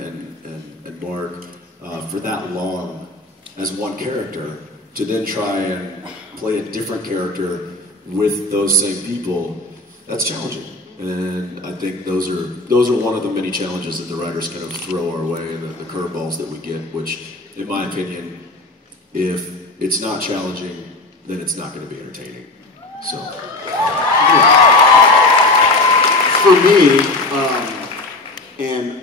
and Mark for that long as one character, to then try and play a different character with those same people, that's challenging. And I think those are one of the many challenges that the writers kind of throw our way, and the curveballs that we get, which, in my opinion, if it's not challenging, then it's not going to be entertaining. So, for me, and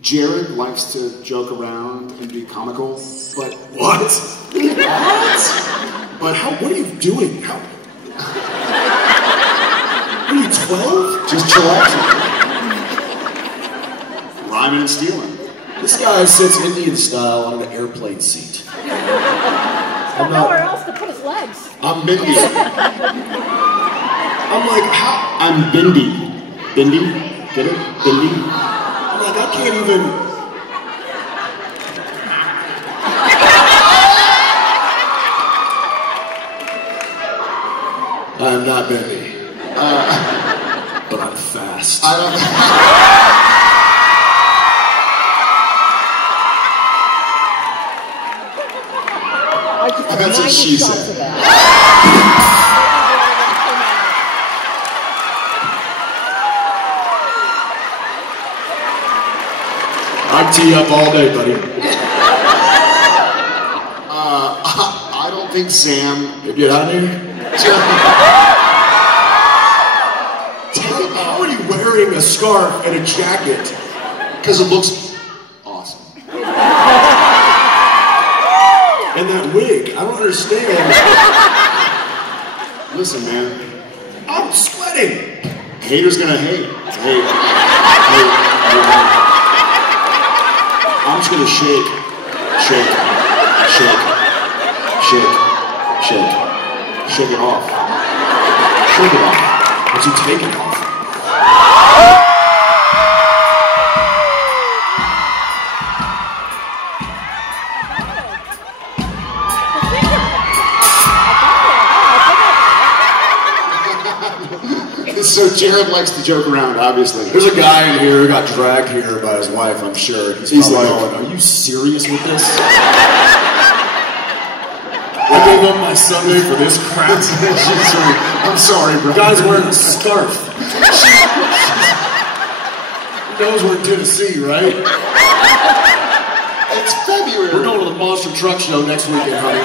Jared likes to joke around and be comical, but what? But what are you doing? How? Are you 12? Just chillaxing. Rhyming and stealing. This guy sits Indian style on an airplane seat. He's got nowhere else to put his legs. I'm Bindi. I'm like, how? I'm Bindi. Bindi? Get it? Bindi? I'm like, I can't even... I'm not Bendy. But I'm fast. I don't... That's what she said. I'd tee up all day, buddy. I don't think Sam... Get out of here. How are you wearing a scarf and a jacket? Because it looks awesome. And that wig, I don't understand. Listen, man. I'm sweating. Haters gonna hate. Hey. I'm just gonna shake. Shake. Shake. Shake. Shake. Shake it off. Shake it off. But you take it off. So Jared likes to joke around, obviously. There's a guy in here who got dragged here by his wife, I'm sure. He's like, going, are you serious with this? I gave up my Sunday for this crap. I'm sorry, bro. The guy's wearing a scarf. He knows we're in Tennessee, right? It's February. We're going to the Monster Truck Show next weekend, honey.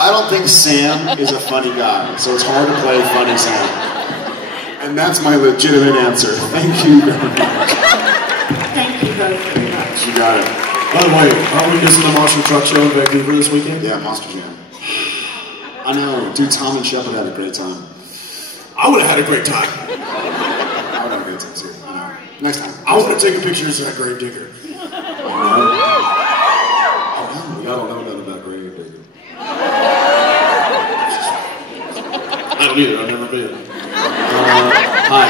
I don't think Sam is a funny guy, so it's hard to play funny Sam. And that's my legitimate answer. Thank you very much. Thank you both very much. You got it. By the way, are we missing the Monster Truck Show in Vancouver this weekend? Yeah, Monster Jam. I know, dude, Tom and Shepard had a great time. I would have had a great time. I would have a great time too. Next time. I want to take a picture of that grave digger. I don't know nothing about grave digger. I don't either, I've never been. Hi.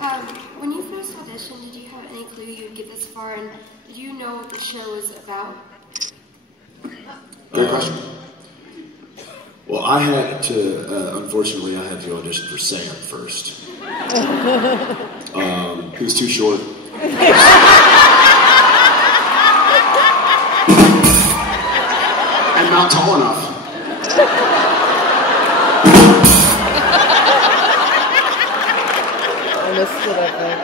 Hi. When you first auditioned, did you have any clue you'd get this far, and did you know what the show was about? Great question. Well, I had to, unfortunately, I had to audition for Sam first. He was too short. And not tall enough. I missed it, I think.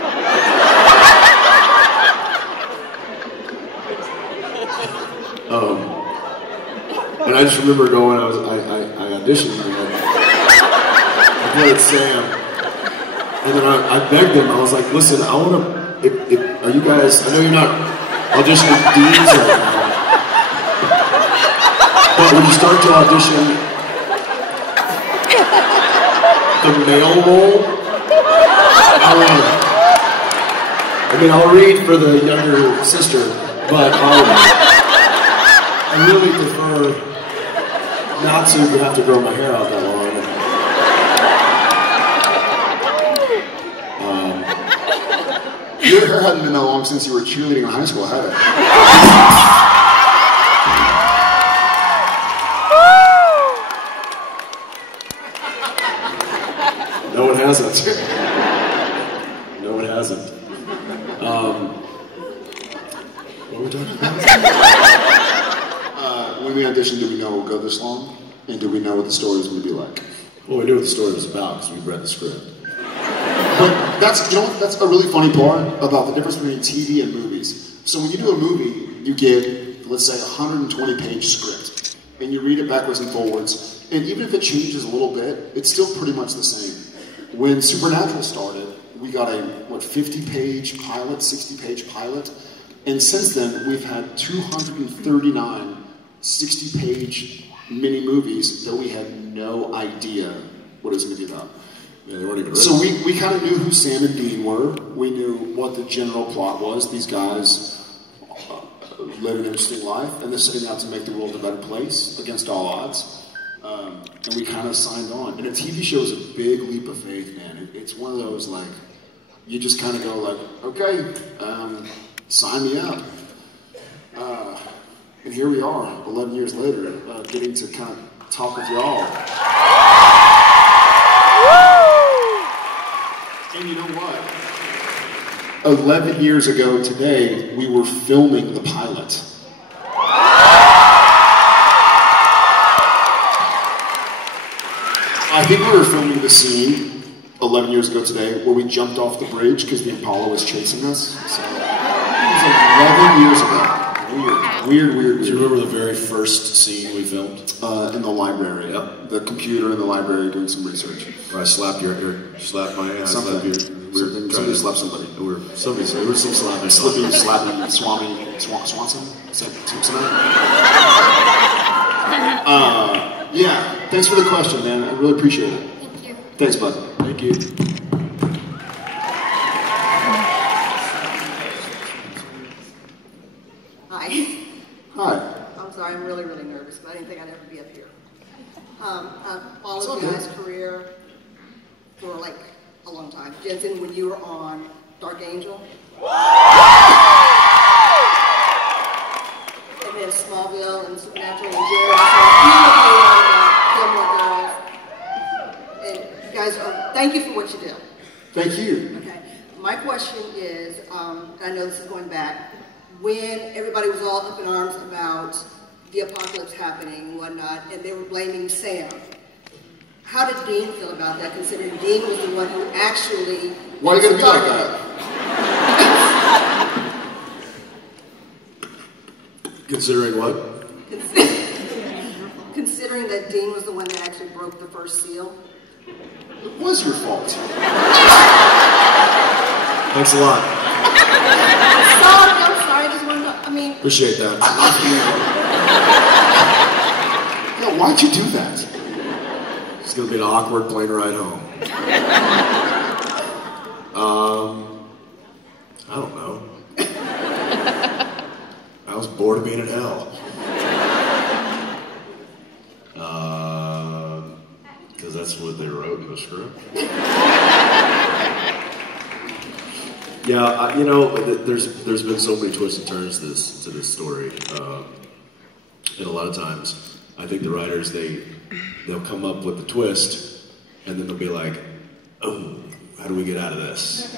And I just remember going, I auditioned, and I played Sam, and then I begged them, I was like, listen, I want to, are you guys, I know you're not auditioning deans right now, but when you start to audition the male role, I'll read for the younger sister, but I really prefer not to have to grow my hair out that long. Your hair hadn't been that long since you were cheerleading in high school, had it? No, it hasn't. No, it hasn't. What were we talking about? When we auditioned, did we know it would go this long? And did we know what the story was going to be like? Well, we knew what the story was about because we read the script. But that's a really funny part about the difference between TV and movies. So when you do a movie, you get, let's say, a 120-page script, and you read it backwards and forwards, and even if it changes a little bit, it's still pretty much the same. When Supernatural started, we got a 50-page pilot, 60-page pilot, and since then we've had 239 60-page mini movies that we had no idea what it was going to be about. Yeah, they weren't even ready. So we kind of knew who Sam and Dean were. We knew what the general plot was. These guys live an interesting life, and they're setting out to make the world a better place against all odds. And we kind of signed on. And a TV show is a big leap of faith, man. It's one of those, like, you just kind of go like, okay, sign me up. And here we are, 11 years later, getting to kind of talk with y'all. And you know what? 11 years ago today, we were filming the pilot. I think we were filming the scene 11 years ago today where we jumped off the bridge because the Impala was chasing us. So it was 11 years ago. Weird. Do you remember the very first scene we filmed? In the library. Yep. The computer in the library doing some research. Where I slapped slapped my ass. Somebody slapped somebody. There was some slapping. Slapping Swanson? Simpson? Yeah, thanks for the question, man. I really appreciate it. Thank you. Thanks, bud. Thank you. Hi. Hi. I'm sorry, I'm really, really nervous, but I didn't think I'd ever be up here. I've followed you guys' career for like a long time. Jensen, when you were on Dark Angel. And then Smallville and Supernatural and Jerry. And you guys, thank you for what you do. Thank you. Okay. My question is, I know this is going back, when everybody was all up in arms about the apocalypse happening and whatnot, and they were blaming Sam, how did Dean feel about that, considering Dean was the one who actually... Why are you going to be like that? Considering what? Considering that Dean was the one that actually broke the first seal. It was your fault. Thanks a lot. I'm sorry, I just wanted to, Appreciate that. Yeah, why'd you do that? It's going to be an awkward plane ride home. I don't know. I was bored of being in hell. Because that's what they wrote in the script. Yeah, there's been so many twists and turns to this story, and a lot of times, I think the writers they'll come up with the twist, and then they'll be like, "Oh, how do we get out of this?"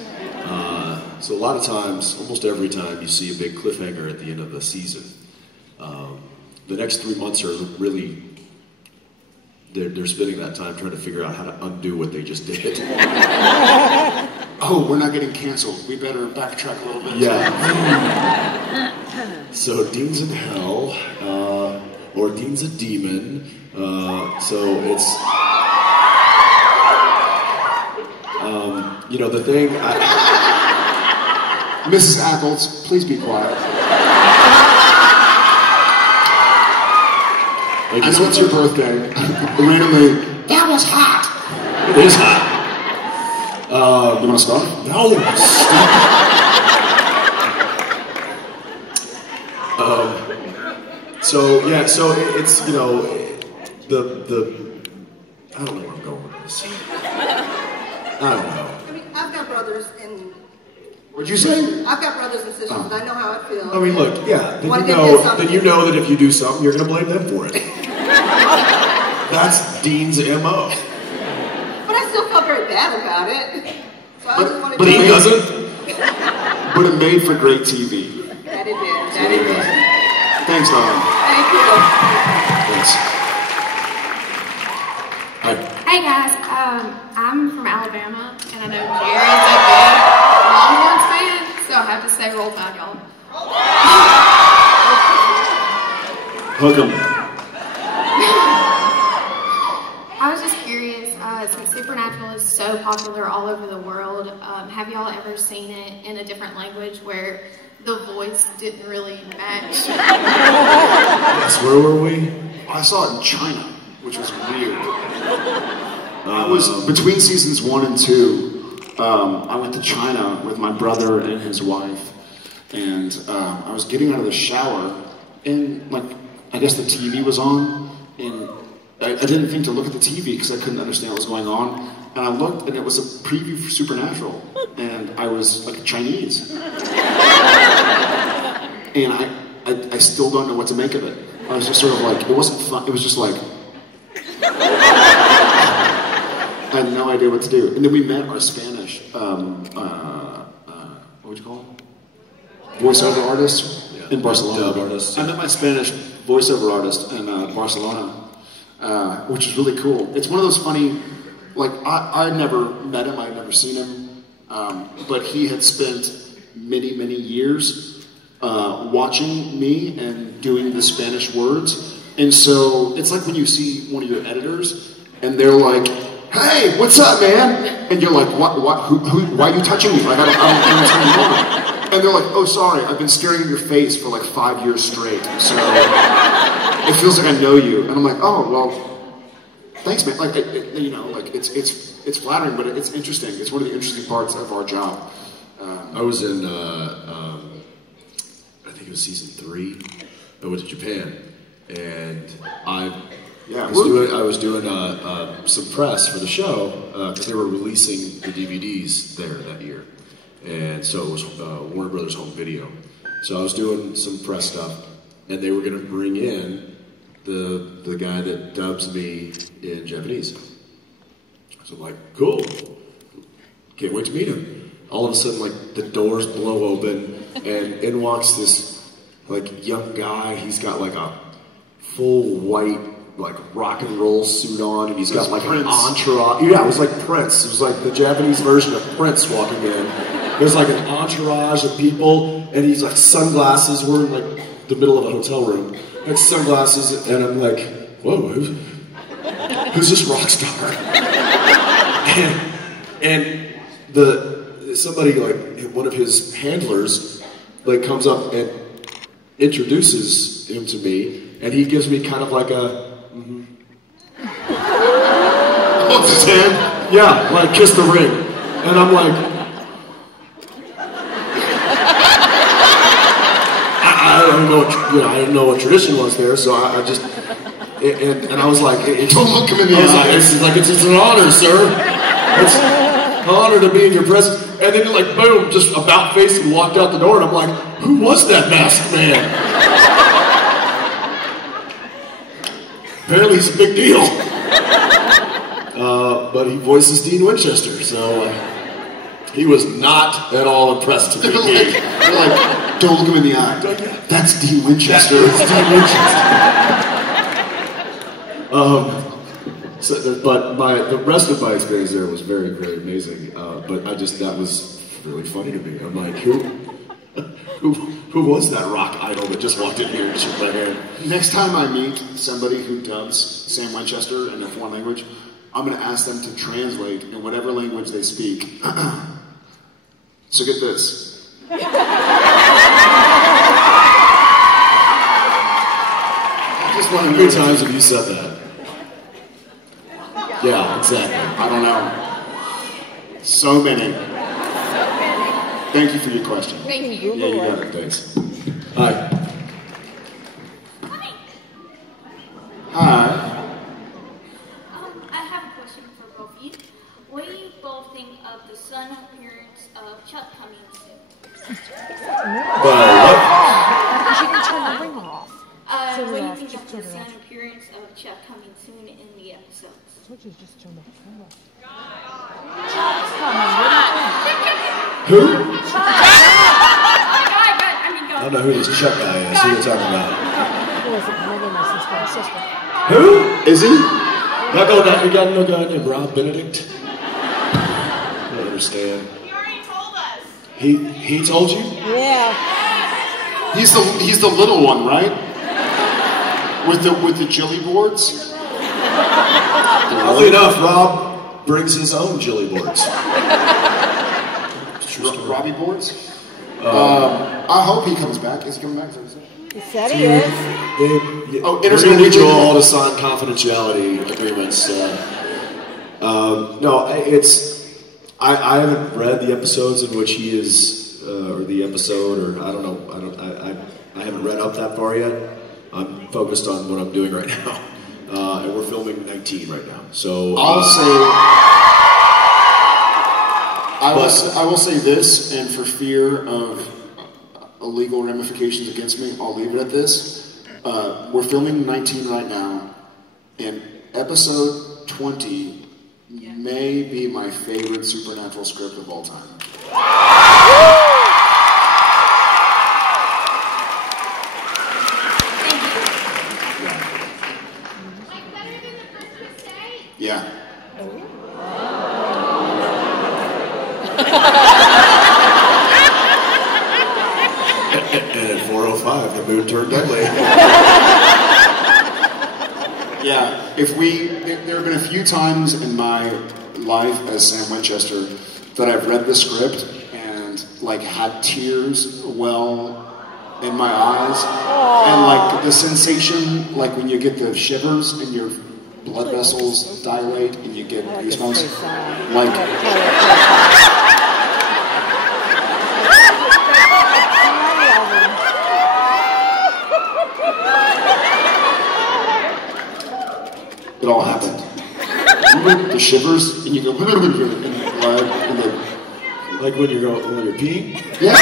So a lot of times, almost every time, you see a big cliffhanger at the end of the season. The next 3 months are really they're spending that time trying to figure out how to undo what they just did. Oh, we're not getting canceled. We better backtrack a little bit. Yeah. So Dean's in hell, or Dean's a demon. So it's, the thing. Mrs. Ackles, please be quiet. I know it's your birthday. Randomly, that was hot. It is hot. You want to start? No, stop. So it's the I don't know where I'm going with this. I don't know. I've got brothers and... What'd you say? I've got brothers and sisters, and I know how it feels. I mean, look, yeah. Then you know that if you do something, you're going to blame them for it. That's Dean's MO. But I still felt very that about it. So I just wanted but to he doesn't. But it made for great TV. That it did. That it did. Thanks, Don. Thank you. Thanks. Hi. Hey guys, I'm from Alabama, and I know Jared's a big Longhorns fan, so I have to say roll tide, y'all. Hook 'em. I was just curious, since Supernatural is so popular all over the world, have y'all ever seen it in a different language where the voice didn't really match? Yes, where were we? I saw it in China, which was weird. I was between seasons 1 and 2. I went to China with my brother and his wife, and I was getting out of the shower, and I guess the TV was on, and I didn't think to look at the TV because I couldn't understand what was going on. And I looked, and it was a preview for Supernatural, and I was Chinese, and I still don't know what to make of it. I was just sort of it wasn't fun. It was just I had no idea what to do. And then we met our Spanish, what would you call them? Voiceover artist in Barcelona. Dub artist. I met my Spanish voiceover artist in Barcelona, which is really cool. It's one of those funny, I never met him, I had never seen him, but he had spent many, many years watching me and doing the Spanish words. And so it's like when you see one of your editors and they're like, "Hey, what's up, man?" And you're like, "What? Who? Why are you touching me? I don't know what's going on." And they're like, "Oh, sorry, I've been staring at your face for 5 years straight, so it feels like I know you." And I'm like, "Oh, well, thanks, man." It's flattering, but it's interesting. It's one of the interesting parts of our job. I was in, I think it was season 3. I went to Japan, and I was doing some press for the show because they were releasing the DVDs there that year, and so it was Warner Brothers Home Video. So I was doing some press stuff, and they were going to bring in the guy that dubs me in Japanese. So I'm like, cool, can't wait to meet him. All of a sudden, the doors blow open, and in walks this young guy. He's got a full white rock and roll suit on, and he's got an entourage. Yeah, it was like Prince. It was like the Japanese version of Prince walking in. There's an entourage of people, and he's sunglasses. We're in the middle of a hotel room, sunglasses, and I'm like, whoa, who's this rock star? and somebody one of his handlers comes up and introduces him to me, and he gives me kind of a Holds his hand? Yeah, kiss the ring. And I'm like, I didn't know what tradition was there, so I just, and I was like, don't look him in the eyes. It's an honor, sir. It's an honor to be in your presence. And then boom, just about face and walked out the door, and I'm like, who was that masked man? Apparently he's a big deal. But he voices Dean Winchester, so he was not at all impressed to meet me. They're don't look him in the eye. That's Dean Winchester. That's Dean Winchester. But the rest of my experience there was very, very amazing. But that was really funny to me. I'm like, who was that rock idol that just walked in here and shook my hand? Next time I meet somebody who dubs Sam Winchester in a foreign language, I'm going to ask them to translate in whatever language they speak. So get this. How many times have you said that? Yeah, exactly. I don't know. So many. Thank you for your question. Thank you. Yeah, you got it. Thanks. Hi. Hi. I have a question for both of you. What do you both think of the sudden appearance of Chuck coming soon? What? She can turn the ring off. What do you think of the sudden appearance of Chuck coming soon in the episodes? Just turn the camera. Who? Go ahead. I don't know who this Chuck guy is. Who you're talking about? Who? Is he? Not going down. You got no guy named Rob Benedict? I don't understand. He already told us. He told you? Yeah. He's the little one, right? With the chili boards. Oddly enough, Rob brings his own chili boards. Robbie boards. I hope he comes back. Is he coming back? He said he is. Oh, We're going to need you all to sign confidentiality agreements. No, I haven't read the episodes in which he is, or the episode, or I don't know. I haven't read up that far yet. I'm focused on what I'm doing right now, and we're filming 19 right now. So I will say this, and for fear of illegal ramifications against me, I'll leave it at this. We're filming 19 right now, and episode 20 may be my favorite Supernatural script of all time. Yeah. And at 4:05, the moon turned ugly. Yeah, there have been a few times in my life as Sam Winchester that I've read the script and like had tears well in my eyes, and like the sensation, like when you get the shivers and your blood vessels dilate and you get goosebumps, like. It all happened. The shivers, and you go, and the blood, and the... Like when you're peeing? Yes!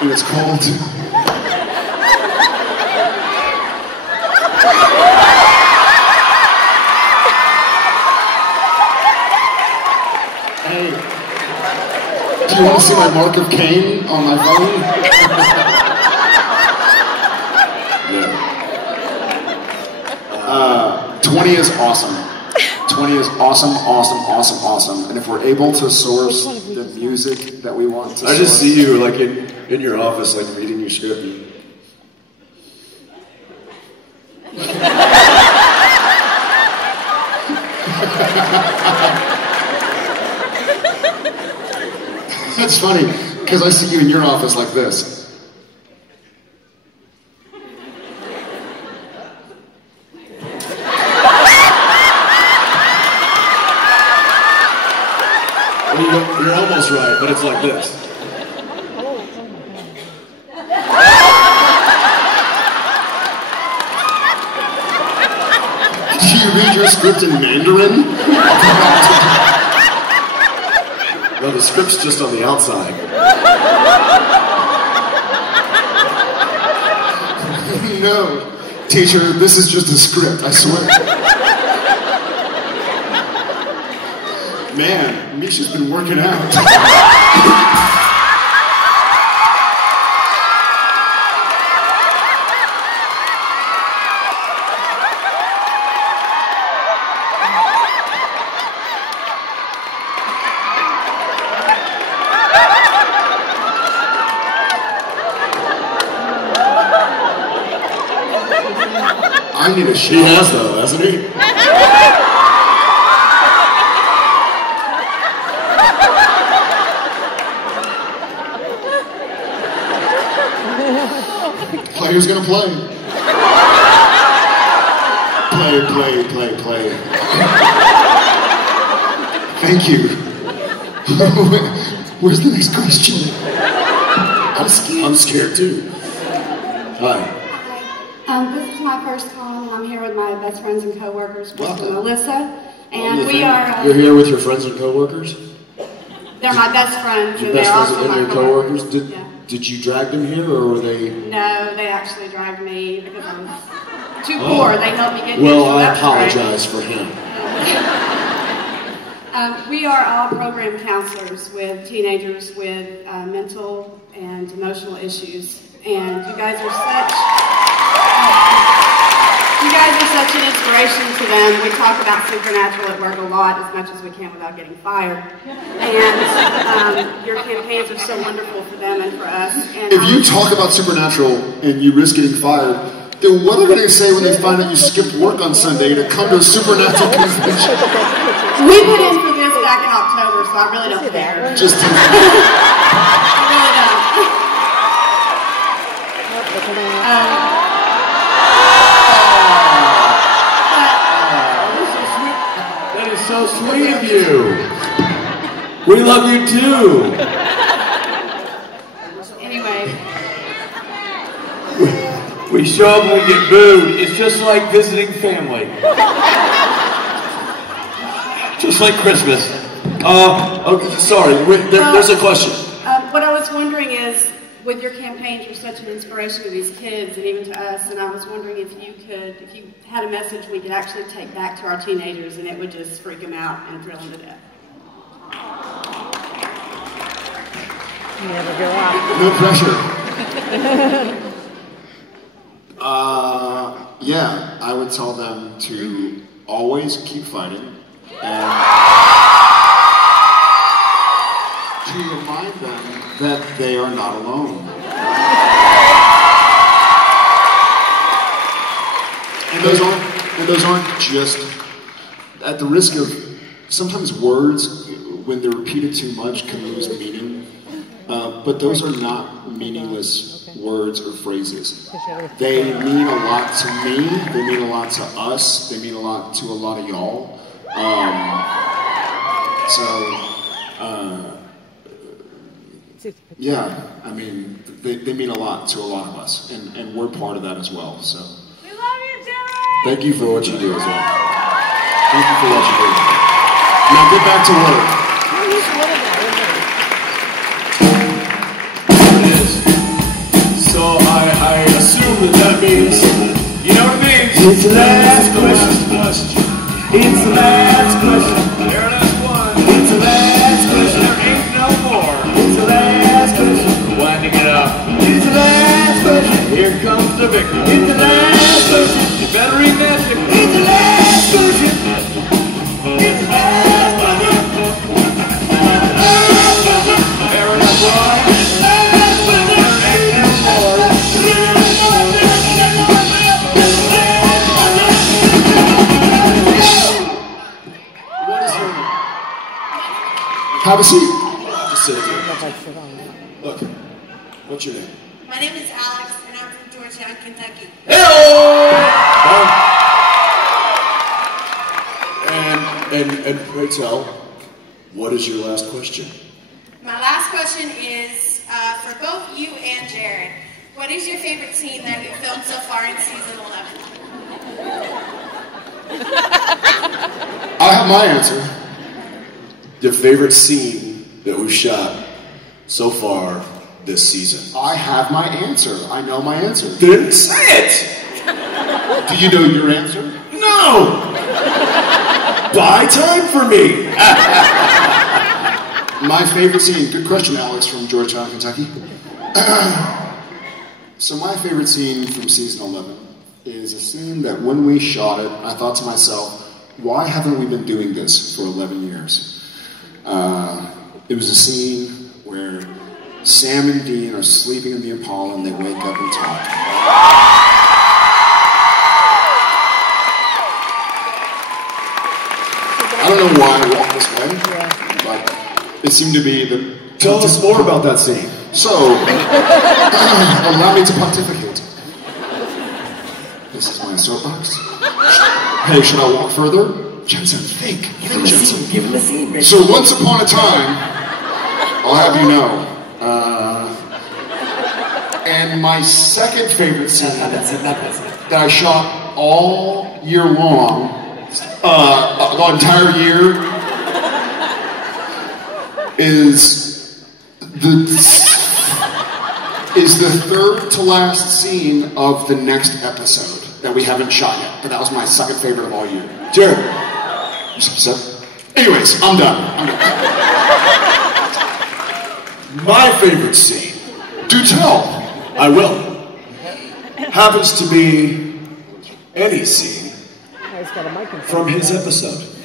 And it's cold. Hey, do you want to see my mark of Cain on my phone? 20 is awesome. 20 is awesome. And if we're able to source the music that we want to I just see you like in your office, like reading your script. That's funny, because I see you in your office like this. You're almost right, but it's like this. Do you read your script in Mandarin? No, the script's just on the outside. No, teacher, this is just a script, I swear. Man, Misha's been working out. I need a shot. He has though, hasn't he? Player's gonna play. Play. Thank you. Where's the next question? I'm scared too. Hi. This is my first call, and I'm here with my best friends and coworkers, Chris and Welcome. Melissa. And we are. You're here with your friends and coworkers? They're my best friends, Your and best they're friends also and my your coworkers? Yeah. Did you drag them here, or were they? No, they actually dragged me because I was too poor. They helped me get here. Well, so I that's apologize for him. We are all program counselors with teenagers with mental and emotional issues, and you guys are such an inspiration to them. We talk about Supernatural at work a lot, as much as we can without getting fired. And your campaigns are so wonderful for them and for us. And if you talk about Supernatural and you risk getting fired, then what are they going to say when they find out you skipped work on Sunday to come to a Supernatural convention? We put in for this back in October, so I really don't care. Just I really don't. That is so sweet of you. We love you too. Anyway. We show up and we get booed. It's just like visiting family. Just like Christmas. Okay, sorry, there's a question. What I was wondering is, with your campaigns, you're such an inspiration to these kids and even to us, and I was wondering if you had a message we could actually take back to our teenagers and it would just freak them out and thrill them to death. Never go out. No pressure. Yeah, I would tell them to always keep fighting and to remind them that they are not alone. And those aren't just, at the risk of, sometimes words, when they're repeated too much, can lose meaning. But those are not meaningless words or phrases. They mean a lot to me, they mean a lot to us, they mean a lot to a lot of y'all. Yeah, I mean, they mean a lot to a lot of us, and we're part of that as well. So, We love you, Jerry! Thank you for what you do as well. Thank you for what you do. Now get back to work. So I assume that means, you know what it means? It's the last question. It's the last question. There, last one. It's the last question. There ain't no more. It's the last question. Winding it up. It's the last question. Here comes the victor. It's the last question. You better read that. It's the last question. It's the last question. There enough, boy. Have a seat. Just sit here. Look, what's your name? My name is Alex, and I'm from Georgetown, Kentucky. And pray tell, what is your last question? My last question is for both you and Jared. What is your favorite scene that you filmed so far in season 11? I have my answer. Your favorite scene that we've shot so far this season? I have my answer. I know my answer. Then say it! Do you know your answer? No! Buy time for me! My favorite scene, good question, Alex, from Georgetown, Kentucky. So my favorite scene from season 11 is a scene that when we shot it, I thought to myself, why haven't we been doing this for 11 years? It was a scene where Sam and Dean are sleeping in the Impala and they wake up and talk. I don't know why I walked this way, but it seemed to be the... Tell us more about that scene. So, allow me to pontificate. This is my soapbox. Hey, should I walk further? Jensen, think. Give him the scene. So once upon a time, I'll have you know, and my second favorite scene that I shot all year long, the entire year, is the third to last scene of the next episode that we haven't shot yet. But that was my second favorite of all year. Jared, you upset? Anyways, I'm done. My favorite scene. Do tell. I will. Happens to be any scene He's got a microphone. from his episode.